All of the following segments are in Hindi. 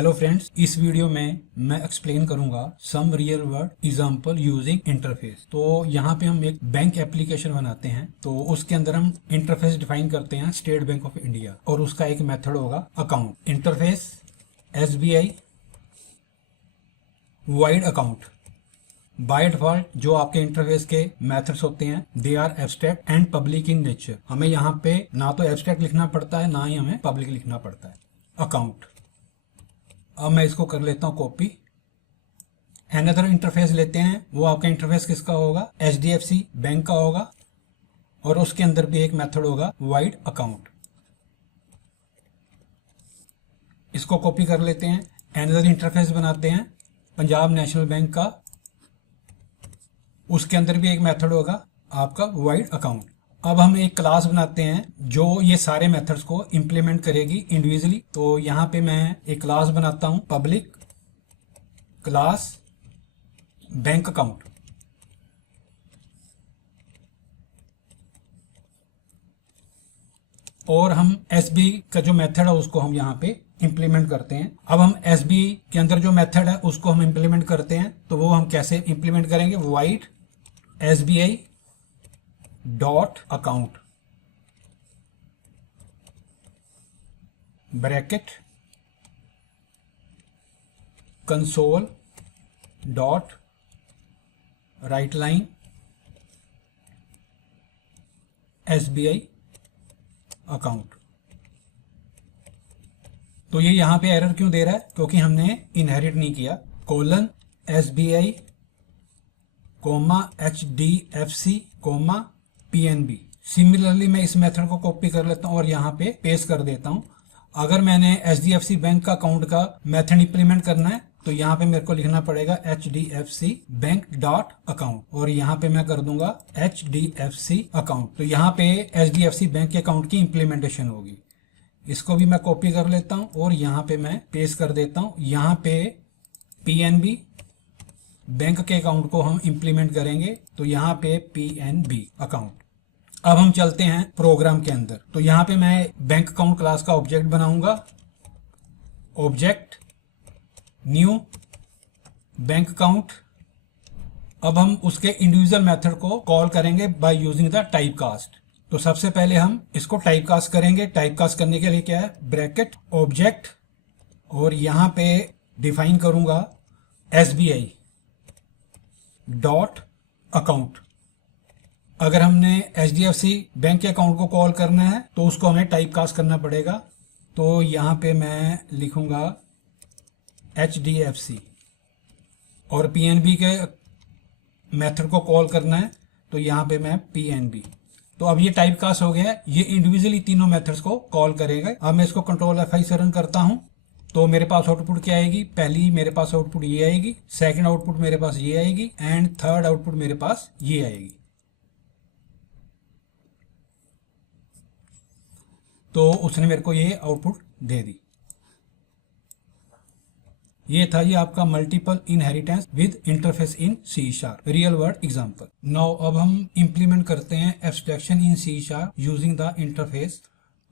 हेलो फ्रेंड्स, इस वीडियो में मैं एक्सप्लेन करूंगा some real world example using interface. तो यहाँ पे हम एक बैंक एप्लीकेशन बनाते हैं, तो उसके अंदर हम इंटरफेस डिफाइन करते हैं स्टेट बैंक ऑफ इंडिया, और उसका एक मेथड होगा account interface SBI wide account. By default जो आपके इंटरफेस के मेथड्स होते हैं they are abstract and public in nature. हमें यहाँ पे ना तो एब्स्ट्रैक्ट लिखना पड़ता है, ना ही हमें पब्लिक लिखना पड़ता है। अकाउंट, अब मैं इसको कर लेता हूँ कॉपी। अनदर इंटरफेस लेते हैं, वो आपका इंटरफेस किसका होगा, HDFC बैंक का होगा, और उसके अंदर भी एक मेथड होगा वाइड अकाउंट। इसको कॉपी कर लेते हैं। अनदर इंटरफेस बनाते हैं पंजाब नेशनल बैंक का, उसके अंदर भी एक मेथड होगा आपका वाइड अकाउंट। अब हम एक क्लास बनाते हैं जो ये सारे मेथड्स को इंप्लीमेंट करेगी इंडिविजुअली। तो यहाँ पे मैं एक क्लास बनाता हूँ, पब्लिक क्लास बैंक अकाउंट। और हम SB का जो मेथड है उसको हम यहाँ पे इंप्लीमेंट करते हैं। अब हम SB के अंदर जो मेथड है उसको हम इंप्लीमेंट करते हैं, तो वो हम कैसे इंप्लीमेंट करेंगे, wide SBI dot account bracket console dot right line SBI account. तो ये यहां पे एरर क्यों दे रहा है, क्योंकि हमने इनहेरिट नहीं किया। Colon SBI comma HDFC comma PNB। Similarly मैं इस मेथड को कॉपी कर लेता हूं और यहाँ पे पेस्ट कर देता हूं। अगर मैंने HDFC बैंक का अकाउंट का मेथड इंप्लीमेंट करना है तो यहाँ पे मेरे को लिखना पड़ेगा HDFC बैंक डॉट अकाउंट, और यहाँ पे मैं कर दूंगा HDFC अकाउंट। तो यहाँ पे HDFC बैंक के अकाउंट की इंप्लीमेंटेशन होगी। इसको भी मैं कॉपी कर लेता हूँ और यहाँ पे मैं पेस्ट कर देता हूँ। यहाँ पे PNB बैंक के अकाउंट को हम इंप्लीमेंट करेंगे, तो यहाँ पे PNB अकाउंट। अब हम चलते हैं प्रोग्राम के अंदर। तो यहाँ पे मैं बैंक अकाउंट क्लास का ऑब्जेक्ट बनाऊंगा, ऑब्जेक्ट न्यू बैंक अकाउंट। अब हम उसके इंडिविजुअल मेथड को कॉल करेंगे by using the type cast. तो सबसे पहले हम इसको टाइप कास्ट करेंगे। टाइप कास्ट करने के लिए क्या है, ब्रैकेट ऑब्जेक्ट, और यहाँ पे डिफाइन करूंगा SBI डॉट अकाउंट। अगर हमने HDFC बैंक के अकाउंट को कॉल करना है तो उसको हमें टाइप कास्ट करना पड़ेगा। तो यहाँ पे मैं लिखूंगा HDFC, और PNB के मेथड को कॉल करना है तो यहाँ पे मैं PNB। तो अब ये टाइप कास्ट हो गया है, ये इंडिविजुअली तीनों मेथड्स को कॉल करेगा। अब मैं इसको कंट्रोल F5 से रन करता हूँ, तो मेरे पास आउटपुट क्या आएगी, पहली मेरे पास आउटपुट ये आएगी, सेकंड आउटपुट मेरे पास ये आएगी, एंड थर्ड आउटपुट मेरे पास ये आएगी। तो उसने मेरे को ये आउटपुट दे दी। ये था ये आपका multiple inheritance with interface in C# real world example. Now अब हम इंप्लीमेंट करते हैं abstraction in C# using the interface.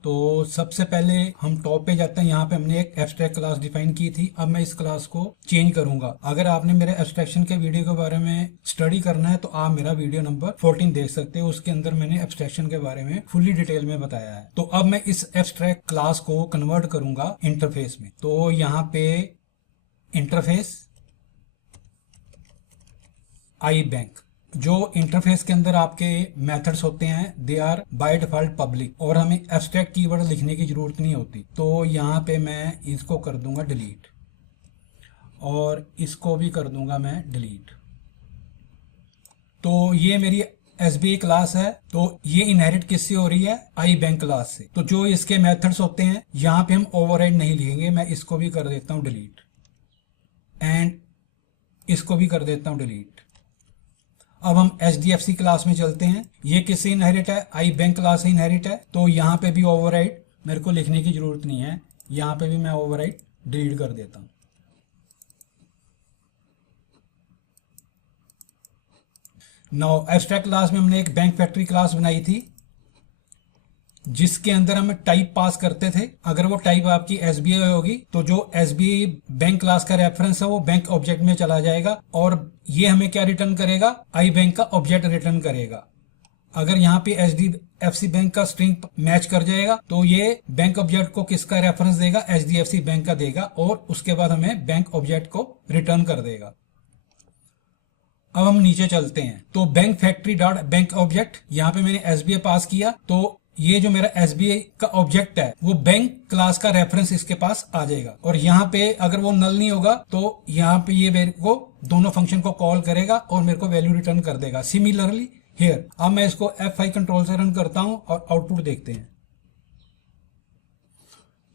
तो सबसे पहले हम टॉप पे जाते हैं। यहाँ पे हमने एक एब्स्ट्रैक्ट क्लास डिफाइन की थी। अब मैं इस क्लास को चेंज करूंगा। अगर आपने मेरे एब्स्ट्रैक्शन के वीडियो के बारे में स्टडी करना है तो आप मेरा वीडियो नंबर 14 देख सकते हो, उसके अंदर मैंने एब्स्ट्रैक्शन के बारे में फुल्ली डिटेल में बताया है। तो अब मैं इस एब्स्ट्रैक्ट क्लास को कन्वर्ट करूंगा इंटरफेस में। तो यहाँ पे इंटरफेस आई बैंक, जो इंटरफेस के अंदर आपके मेथड्स होते हैं they are by default public, और हमें एब्स्ट्रैक्ट कीवर्ड लिखने की जरूरत नहीं होती। तो यहाँ पे मैं इसको कर दूंगा डिलीट, और इसको भी कर दूंगा मैं डिलीट। तो ये मेरी SBI क्लास है। तो ये इनहेरिट किससे हो रही है, आई बैंक क्लास से। तो जो इसके मेथड्स होते हैं यहाँ पे हम ओवरराइड नहीं लिखेंगे। मैं इसको भी कर देता हूँ डिलीट, एंड इसको भी कर देता हूँ डिलीट। अब हम HDFC क्लास में चलते हैं। ये किससे इनहेरिट है, आई बैंक क्लास से इनहेरिट है। तो यहाँ पे भी ओवरराइड मेरे को लिखने की जरूरत नहीं है, यहाँ पे भी मैं ओवरराइड डिलीट कर देता हूँ। नाउ एब्स्ट्रैक्ट क्लास में हमने एक बैंक फैक्ट्री क्लास बनाई थी जिसके अंदर हम टाइप पास करते थे। अगर वो टाइप आपकी एसबीआई होगी तो जो एसबीआई बैंक क्लास का रेफरेंस है वो बैंक ऑब्जेक्ट में चला जाएगा और ये हमें क्या रिटर्न करेगा, आई बैंक का ऑब्जेक्ट रिटर्न करेगा। अगर यहाँ पे एचडीएफसी बैंक का स्ट्रिंग मैच कर जाएगा तो ये बैंक ऑब्जेक्ट को किसका रेफरेंस देगा, एचडीएफसी बैंक का देगा और उसके बाद हमें बैंक ऑब्जेक्ट को रिटर्न कर देगा। अब हम नीचे चलते हैं तो bank factory dot bank object, यहाँ पे मैंने एसबीआई पास किया तो ये जो मेरा एसबीआई का ऑब्जेक्ट है वो बैंक क्लास का रेफरेंस इसके पास आ जाएगा और यहाँ पे अगर वो नल नहीं होगा तो यहाँ पे ये मेरे को दोनों फंक्शन को कॉल करेगा और मेरे को वैल्यू रिटर्न कर देगा। सिमिलरली हियर, अब मैं इसको F5 कंट्रोल से रन करता हूं और आउटपुट देखते हैं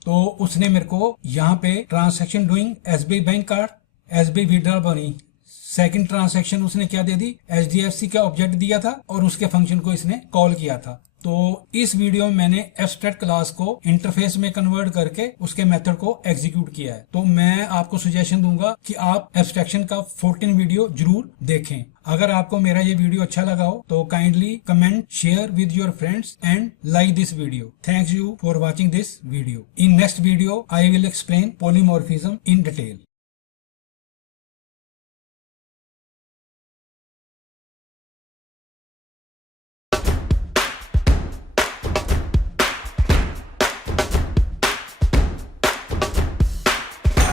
तो उसने मेरे को यहाँ पे transaction doing SBI bank card, SBI withdrawal बनी, सेकंड ट्रांसैक्शन उसने क्या दे दी, एचडीएफसी का ऑब्जेक्ट दिया था और उसके फंक्शन को इसने कॉल किया था। तो इस वीडियो में मैंने एब्स्ट्रैक्ट क्लास को इंटरफेस में कन्वर्ट करके उसके मेथड को एग्जीक्यूट किया है। तो मैं आपको सजेशन दूंगा कि आप एब्स्ट्रैक्शन का 14 वीडियो जरूर देखें। अगर आपको मेरा ये वीडियो अच्छा लगा हो तो kindly comment, share with your friends and like this video. Thanks you for watching this video. In next video I will explain polymorphism in detail.